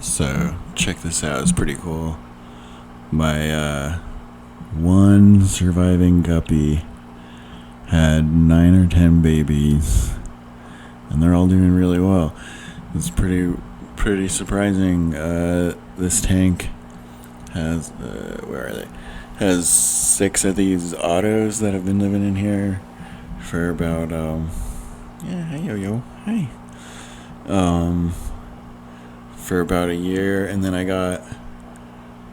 Alright, so check this out. It's pretty cool. My one surviving guppy had 9 or 10 babies, and they're all doing really well. It's pretty surprising. This tank has where are they? Has 6 of these autos that have been living in here for about hey yo, hey. For about a year, and then I got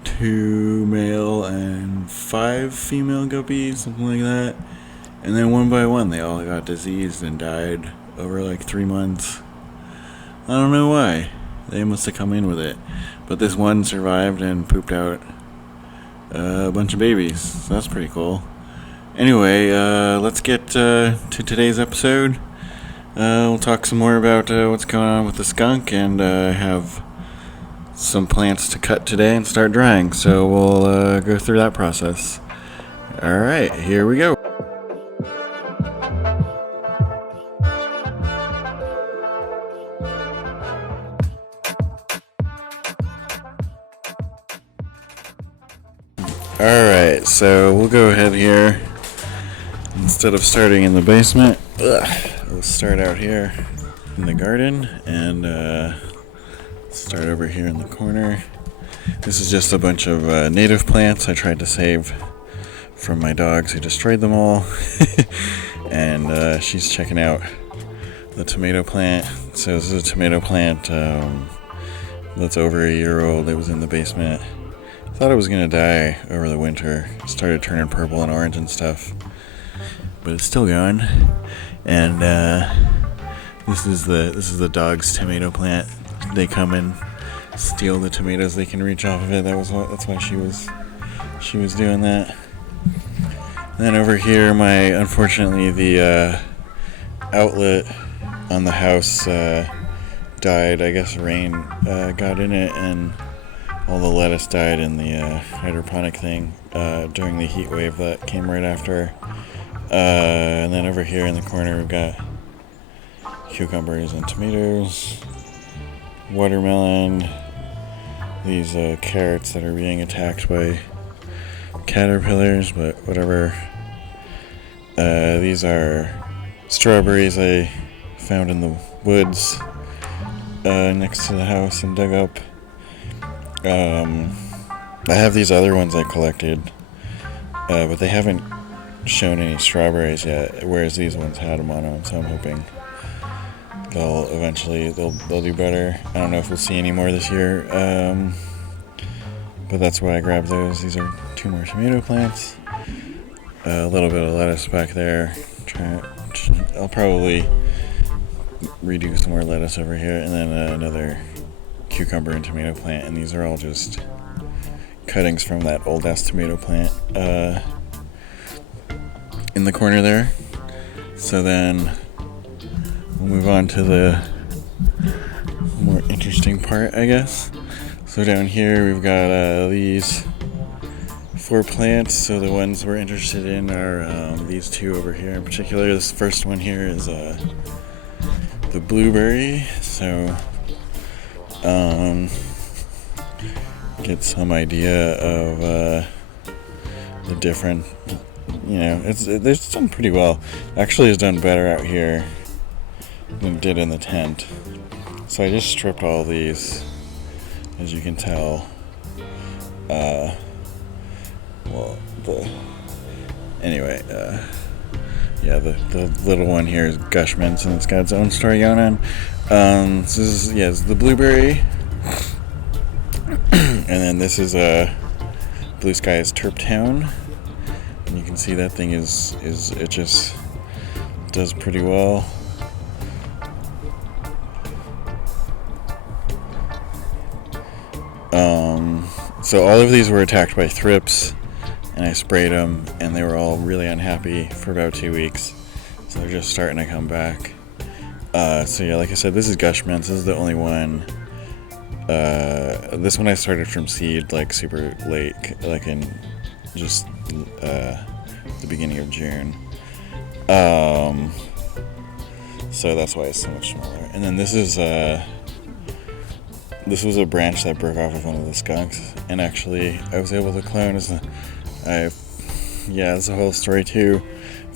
2 male and 5 female guppies, something like that. And then one by one, they all got diseased and died over like 3 months. I don't know why. They must have come in with it. But this one survived and pooped out a bunch of babies. So that's pretty cool. Anyway, let's get to today's episode. We'll talk some more about what's going on with the skunk, and have some plants to cut today and start drying. So we'll go through that process. Alright, here we go. Alright, so we'll go ahead here. Instead of starting in the basement, we'll start out here in the garden, and start over here in the corner. This is just a bunch of native plants I tried to save from my dogs who destroyed them all. And she's checking out the tomato plant. So this is a tomato plant that's over a year old. It was in the basement. I thought it was going to die over the winter. It started turning purple and orange and stuff, but it's still going. And this is the dog's tomato plant. They come and steal the tomatoes they can reach off of it. That's why she was doing that. And then over here, unfortunately the outlet on the house died. I guess rain got in it, and all the lettuce died in the hydroponic thing during the heat wave that came right after. And then over here in the corner, we've got cucumbers and tomatoes, watermelon, these carrots that are being attacked by caterpillars, but whatever. These are strawberries I found in the woods next to the house and dug up. I have these other ones I collected, but they haven't shown any strawberries yet, whereas these ones had them on them, so I'm hoping they'll do better. I don't know if we'll see any more this year, but that's why I grabbed those. These are 2 more tomato plants, a little bit of lettuce back there. I'll probably redo some more lettuce over here, and then another cucumber and tomato plant, and these are all just cuttings from that old ass tomato plant in the corner there. So then we'll move on to the more interesting part, I guess. So down here we've got these 4 plants. So the ones we're interested in are these 2 over here in particular. This first one here is the blueberry. So get some idea of the different, it's done pretty well. Actually, it's done better out here than it did in the tent. So I just stripped all these, as you can tell. The little one here is Gush Mints, and it's got its own story going on. So this is the blueberry, and then this is Blue Skies Terp Town, and you can see that thing it just does pretty well. So all of these were attacked by thrips, and I sprayed them, and they were all really unhappy for about 2 weeks. So they're just starting to come back. So yeah, like I said, this is Gush Mints. This is the only one. This one I started from seed, like super late, like in just the beginning of June. So that's why it's so much smaller. And then this is this was a branch that broke off of one of the skunks, and actually I was able to clone it's a whole story too.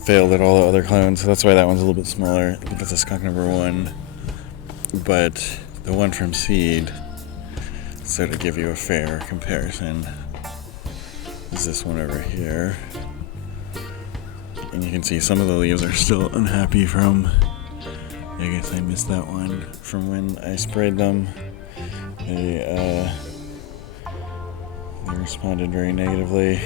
Failed at all the other clones, so that's why that one's a little bit smaller. That's a skunk number 1. But the one from seed, so to give you a fair comparison, is this one over here. And you can see some of the leaves are still unhappy from, I guess I missed that one, from when I sprayed them. They responded very negatively.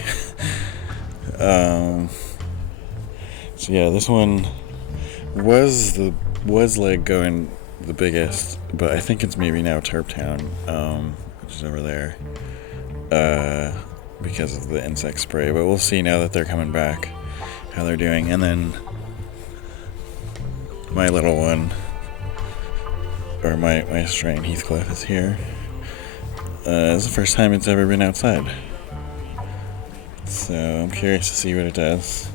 So yeah, this one was like going the biggest, but I think it's maybe now Terp Town, which is over there, because of the insect spray. But we'll see now that they're coming back, how they're doing. And then my little one, or my strain Heathcliff, is here. It's the first time it's ever been outside, so I'm curious to see what it does.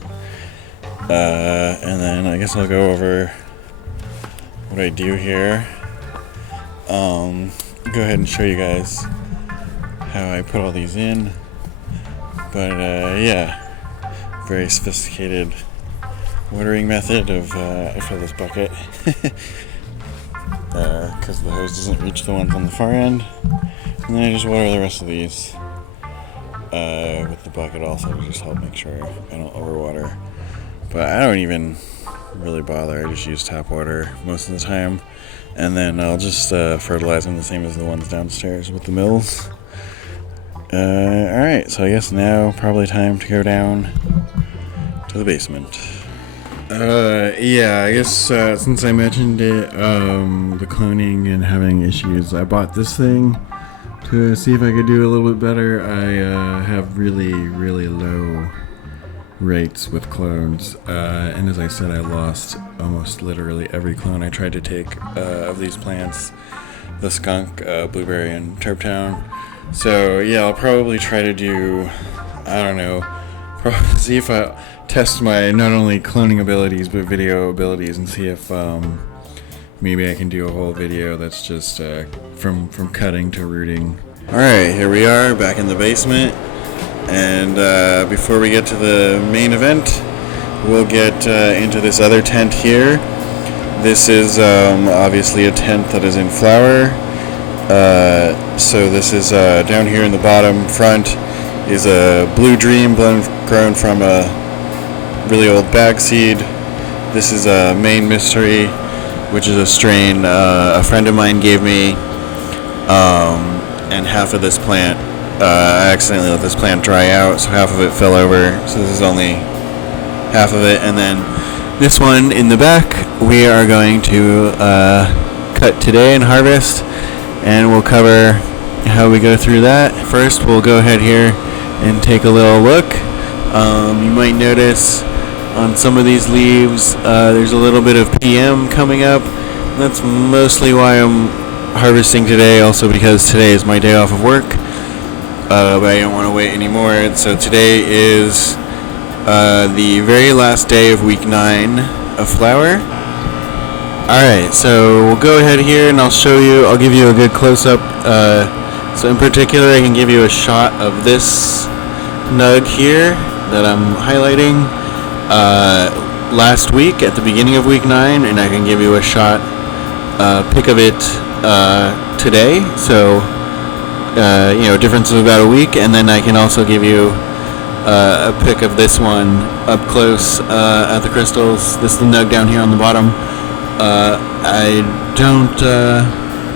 And then I guess I'll go over what I do here. Go ahead and show you guys how I put all these in. But yeah, very sophisticated watering method of I fill this bucket because the hose doesn't reach the ones on the far end, and then I just water the rest of these with the bucket also to just help make sure I don't overwater. But I don't even really bother. I just use tap water most of the time, and then I'll just fertilize them the same as the ones downstairs with the mills. Alright, so I guess now probably time to go down to the basement. Yeah, I guess since I mentioned it, the cloning and having issues, I bought this thing to see if I could do a little bit better. I have really, really low rates with clones, and as I said, I lost almost literally every clone I tried to take of these plants, the skunk, blueberry, and Terp Town. So yeah, I'll probably try to do, I don't know, see if I test my not only cloning abilities but video abilities, and see if maybe I can do a whole video that's just from cutting to rooting. Alright, here we are back in the basement. And before we get to the main event, we'll get into this other tent here. This is obviously a tent that is in flower. So this is down here in the bottom front is a Blue Dream grown from a really old bag seed. This is a Main Mystery, which is a strain a friend of mine gave me, and half of this plant, I accidentally let this plant dry out, so half of it fell over, so this is only half of it. And then this one in the back we are going to cut today and harvest, and we'll cover how we go through that. First we'll go ahead here and take a little look. You might notice on some of these leaves there's a little bit of PM coming up. That's mostly why I'm harvesting today, also because today is my day off of work. But I don't want to wait anymore. So today is the very last day of week 9 of flower. Alright, so we'll go ahead here and I'll give you a good close-up. So in particular, I can give you a shot of this nug here that I'm highlighting last week at the beginning of week 9, and I can give you a shot pic of it today. So difference of about a week, and then I can also give you a pic of this one up close at the crystals. This is the nug down here on the bottom. I don't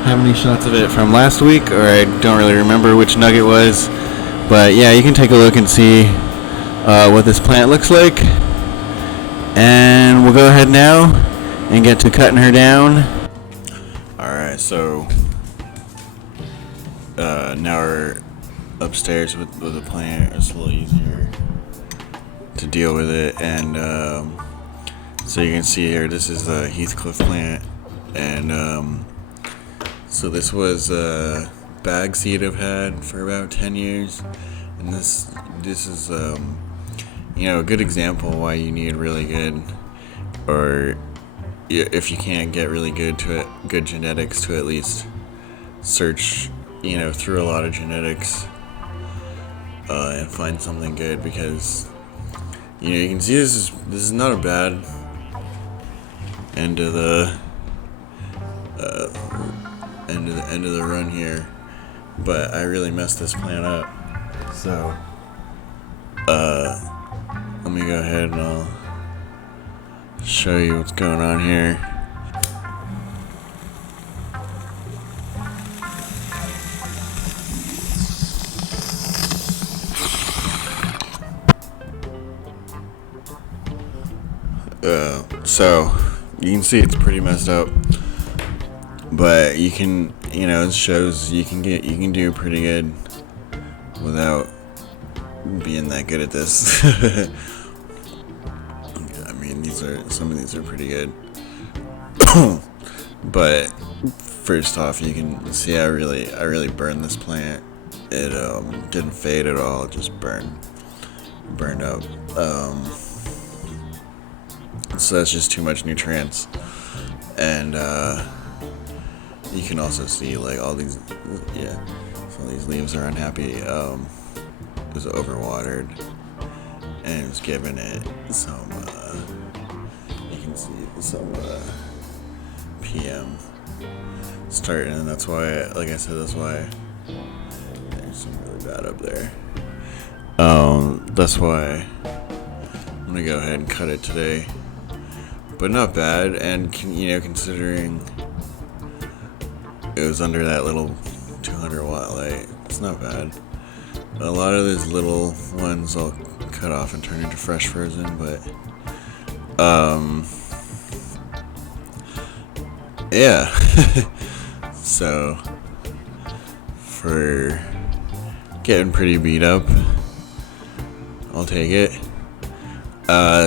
have any shots of it from last week, or I don't really remember which nug it was, but yeah, you can take a look and see what this plant looks like. And we'll go ahead now and get to cutting her down. Alright, so now we're upstairs with the plant. It's a little easier to deal with it, and so you can see here, this is the Heathcliff plant, and so this was a bag seed I've had for about 10 years, and this is a good example why you need really good, or if you can't get really good genetics, to at least search, through a lot of genetics and find something good, because you can see this is not a bad end of the end of the run here, but I really messed this plant up. So let me go ahead and I'll show you what's going on here. So you can see it's pretty messed up, but you can, it shows you can do pretty good without being that good at this. I mean, some of these are pretty good. But first off, you can see I really burned this plant. It didn't fade at all, it just burned up. So that's just too much nutrients. And you can also see like all these leaves are unhappy. It was overwatered, and it was giving it some you can see some PM starting, and that's why, like I said, that's why there's some really bad up there. That's why I'm gonna go ahead and cut it today, but not bad. And considering it was under that little 200 watt light, it's not bad. A lot of these little ones I'll cut off and turn into fresh frozen, but yeah. So for getting pretty beat up, I'll take it.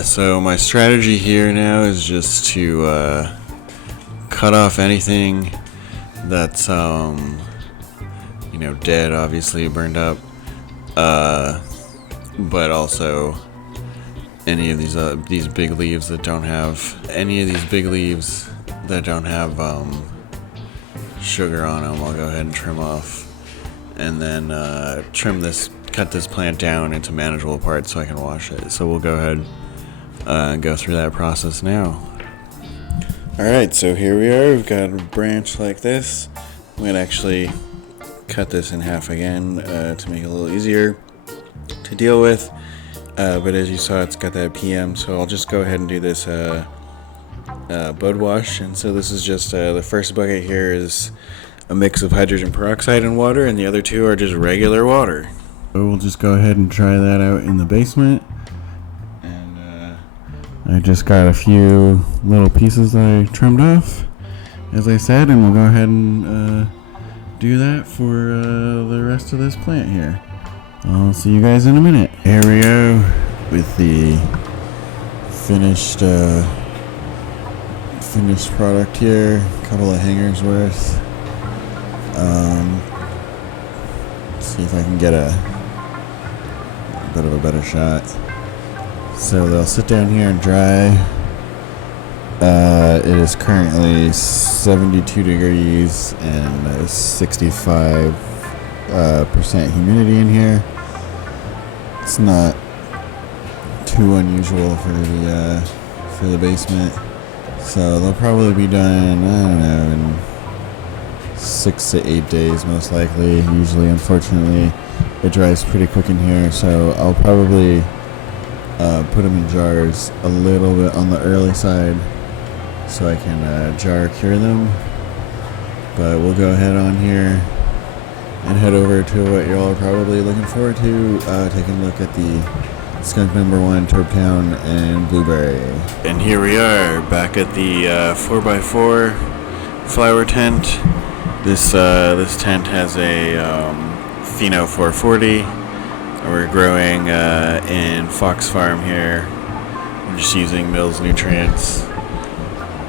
So my strategy here now is just to cut off anything that's dead, obviously burned up, but also any of these big leaves that don't have sugar on them, I'll go ahead and trim off, and then cut this plant down into manageable parts so I can wash it. So we'll go ahead and go through that process now. Alright, so here we are. We've got a branch like this. I'm going to actually cut this in half again to make it a little easier to deal with. But as you saw, it's got that PM, so I'll just go ahead and do this bud wash. And so this is just the first bucket here is a mix of hydrogen peroxide and water, and the other two are just regular water. So we'll just go ahead and try that out in the basement. And I just got a few little pieces that I trimmed off, as I said, and we'll go ahead and do that for the rest of this plant here. I'll see you guys in a minute. Here we go with the finished product here. A couple of hangers worth. See if I can get a bit of a better shot. So they'll sit down here and dry. It is currently 72 degrees and 65% humidity in here. It's not too unusual for the basement. So they'll probably be done, I don't know, in 6 to 8 days most likely. Usually, unfortunately, it dries pretty quick in here, so I'll probably put them in jars a little bit on the early side so I can jar cure them. But we'll go ahead on here and head over to what you're all probably looking forward to, taking a look at the Skunk #1 Terp Town and Blueberry. And here we are back at the 4x4 flower tent. This tent has a Pheno 440. We're growing in Fox Farm here. I'm just using Mills nutrients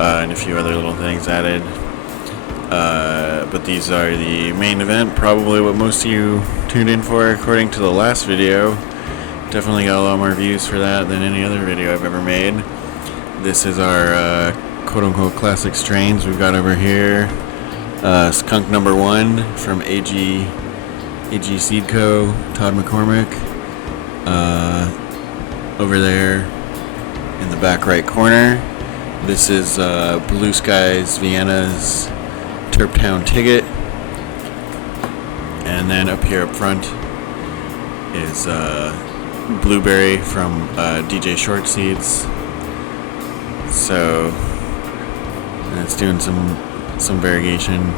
and a few other little things added. But these are the main event, probably what most of you tuned in for according to the last video. Definitely got a lot more views for that than any other video I've ever made. This is our quote-unquote classic strains we've got over here. Skunk number 1 from AgSeedCo, Todd McCormick. Over there in the back right corner, this is BlueSkiesVienna's Terp ticket. And then up here up front is Blueberry from DJ Short Seeds. So it's doing some variegation.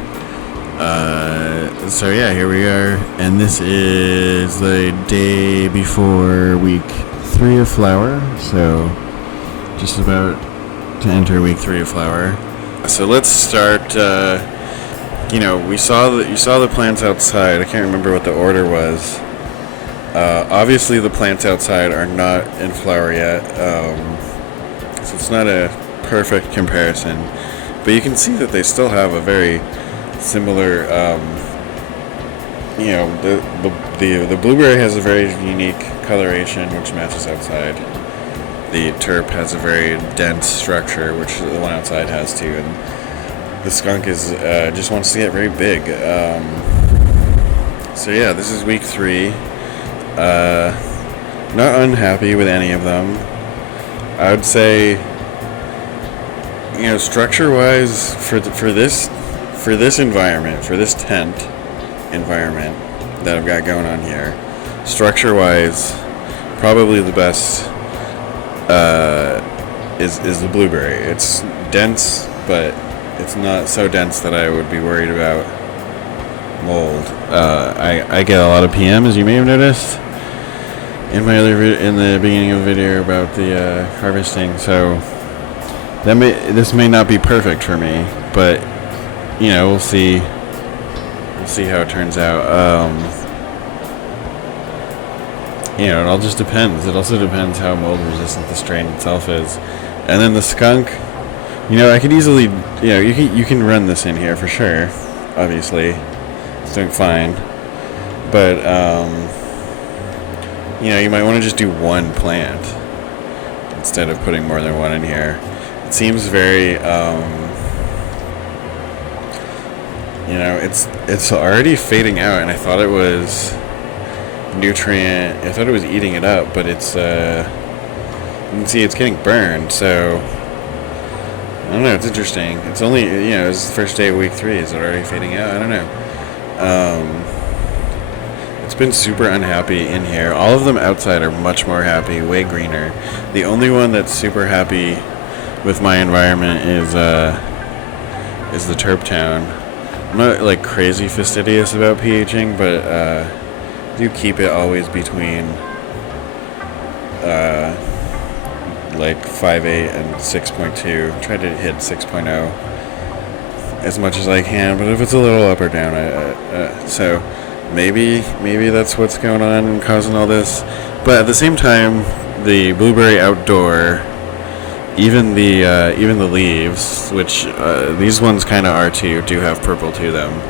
So yeah, here we are, and this is the day before week 3 of flower. So just about to enter week 3 of flower. So let's start. You saw the plants outside. I can't remember what the order was. Obviously, the plants outside are not in flower yet, so it's not a perfect comparison. But you can see that they still have a very similar. The blueberry has a very unique coloration, which matches outside. The terp has a very dense structure, which the one outside has too, and the skunk is just wants to get very big. So yeah, this is week 3. Not unhappy with any of them. I would say, structure-wise, for this environment, for this tent environment that I've got going on here, structure-wise, probably the best is the blueberry. It's dense, but it's not so dense that I would be worried about mold. I get a lot of PM, as you may have noticed in my in the beginning of the video about the harvesting. So this may not be perfect for me, but we'll see. We'll see how it turns out. It all just depends. It also depends how mold resistant the strain itself is, and then the skunk. I could easily, you can run this in here for sure. Obviously, it's doing fine, but you might want to just do one plant instead of putting more than one in here. It seems very, it's already fading out, and I thought it was nutrient. I thought it was eating it up, but it's you can see it's getting burned. So I don't know. It's interesting. It's only it's the first day of week 3. Is it already fading out? I don't know. It's been super unhappy in here. All of them outside are much more happy, way greener. The only one that's super happy with my environment is the Terp town. I'm not like crazy fastidious about pHing, but do keep it always between like 5.8 and 6.2. Try to hit 6.0 as much as I can, but if it's a little up or down, so maybe that's what's going on and causing all this. But at the same time, the blueberry outdoor, even the leaves, which these ones kind of are too, do have purple to them,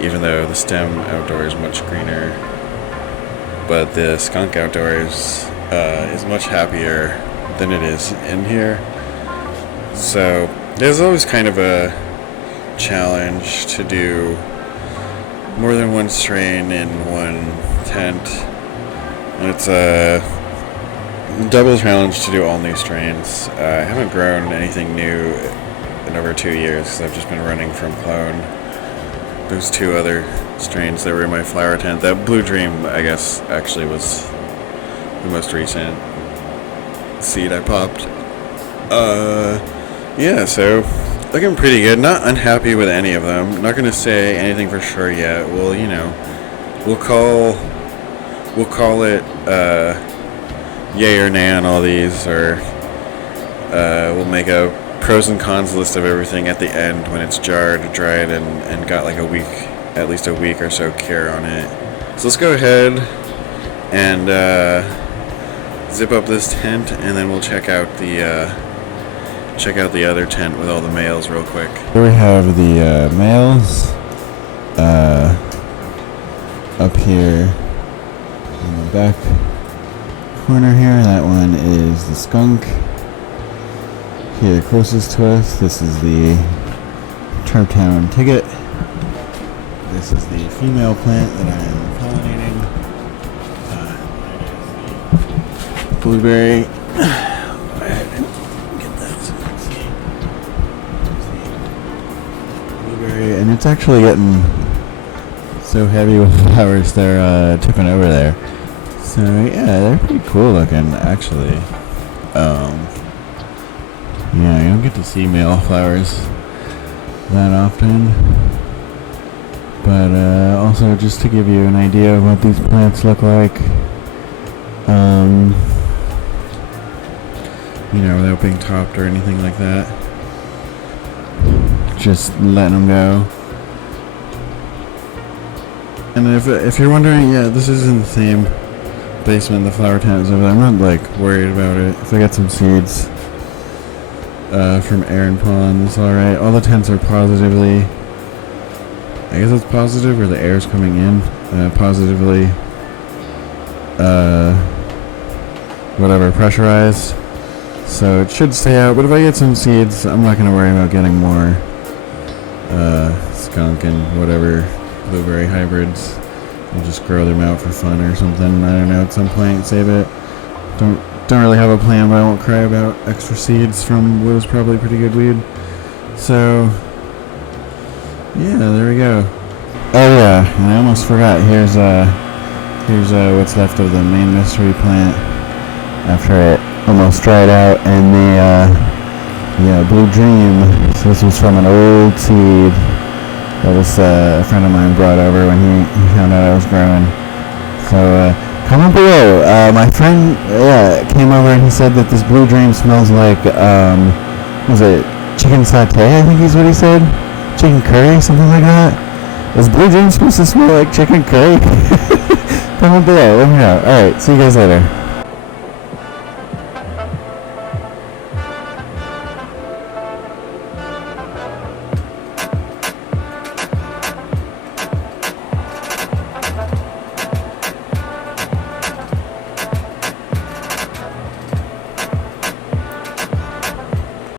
even though the stem outdoor is much greener. But the skunk outdoors is much happier than it is in here. So there's always kind of a challenge to do more than one strain in one tent. It's a double challenge to do all new strains. I haven't grown anything new in over 2 years because I've just been running from clone. Those 2 other strains that were in my flower tent. That Blue Dream, I guess, actually was the most recent seed I popped. Yeah, so looking pretty good. Not unhappy with any of them. Not gonna say anything for sure yet. Well, we'll call it yay or nay on all these, or we'll make a pros and cons list of everything at the end when it's jarred, dried, and got like at least a week or so cure on it. So let's go ahead and zip up this tent, and then we'll check out the other tent with all the males real quick. Here we have the males up here in the back corner here. That one is the skunk. Here closest to us, this is the Terp ticket. this is the female plant that I am pollinating. Blueberry. Go ahead and get that so you can see. Blueberry, and it's actually getting so heavy with flowers they're tipping over there. So yeah, they're pretty cool looking actually. Yeah, you don't get to see male flowers that often. But also just to give you an idea of what these plants look like, without being topped or anything like that. Just letting them go. And if you're wondering, yeah, this is in the same basement the flower tent is over there. I'm not like worried about it. If I get some seeds from air and pollen, it's alright. All the tents are positively, I guess it's positive, or the air's coming in positively pressurized, so it should stay out. But if I get some seeds, I'm not going to worry about getting more skunk and whatever blueberry hybrids. I'll just grow them out for fun or something. I don't know, at some point, save it. Don't really have a plan, but I won't cry about extra seeds from what was probably pretty good weed. So yeah, there we go. Oh yeah, and I almost forgot. Here's what's left of the main mystery plant after it almost dried out, and the Blue Dream. So this was from an old seed that was a friend of mine brought over when he found out I was growing. So comment below. My friend came over and he said that this Blue Dream smells like was it chicken satay? I think is what he said. Chicken curry, something like that. Is Blue Dream supposed to smell like chicken curry? Comment below, let me know. Alright, see you guys later.